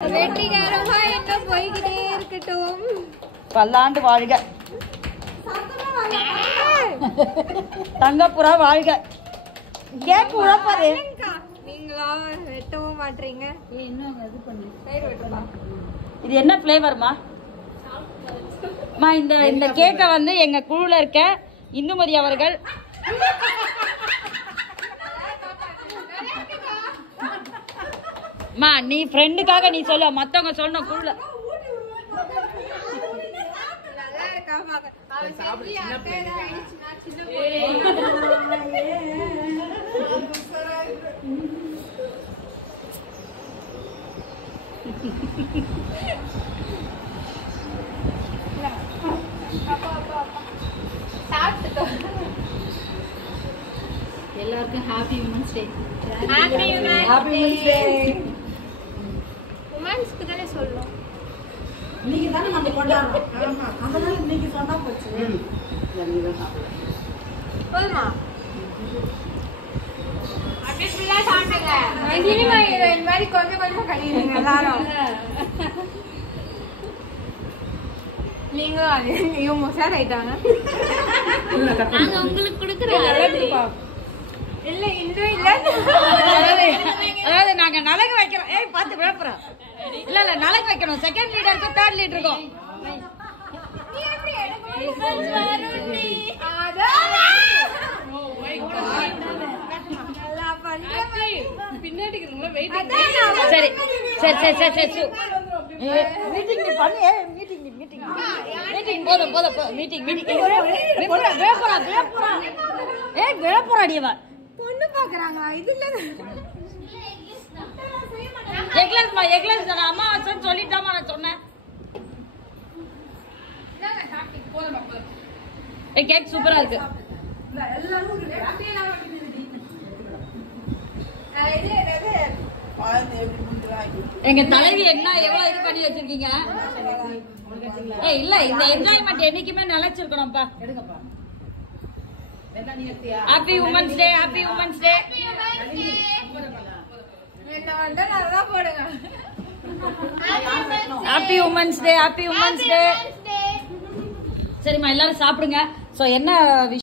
வெற்றிகரமா என்ன போய்கிட்டே இருக்கட்டும். பல்லாண்டு வாழ்க. தங்கப்புறா வாழ்க. கேக் உழப்பாது. நீங்களா வெட்டவும் மாட்டீங்க. இது என்ன ஃப்ளேவர்மா? இந்த கேக்கை வந்து எங்க குழுல இருக்க இந்துமதி அவர்கள் நீ ஃப்ரெண்டுக்காக நீ சொல்ல, மத்தவங்க சொன்ன குழுல எல்லாருக்கும் happy women's day. Happy women's day. உமன்ஸ்க்கு தானே சொல்லணும். நீங்க தானே நம்ம கொண்டாடுறோம். ஆமா, அதனால நீங்க சொன்னா போச்சு. போதுமா? அப்படியே ஃபுல்லா சாப்பிடுங்க. சினிமா ஹீரோயின் மாதிரி கொஞ்சம் கொஞ்சம் கடிங்க எல்லாரும். நீங்களும் இவங்க உஷார் ஆயிட்டாங்க. நாங்க உங்களுக்கு கொடுக்குறோம். இல்ல இன்னும் இல்ல. அதாவது நாங்க நலங்கு வைக்கிறோம். ஏய் பாத்து விழப்புறோம். இல்ல நலங்கு வைக்கணும். செகண்ட் லீடருக்கு தேர்ட் லீடருக்கும் சரி சரி சரி சரி சரி மீட்டிங் பண்ணு. மீட்டிங் போதும் போதும். மீட்டிங் விழப்புறாடியவா பொண்ணு பாக்குறாங்க. இதுல எக்லஸ் தானே அம்மா வச்சேன்னு சொல்லிட்டாமா நான் சொன்னேன். கேக் சூப்பரா இருக்கு. எங்க தலைவி என்ன எவ்வளவு இது பண்ணி வச்சிருக்கீங்க. இல்ல இந்த என்ஜாய்மெண்ட் என்னைக்குமே நிலைச்சிருக்கணும்ப்பா. Happy women's day. Happy women's day. Happy women's day. Happy women's day. சரிம்மா எல்லாரும் சாப்பிடுங்க. சோ என்ன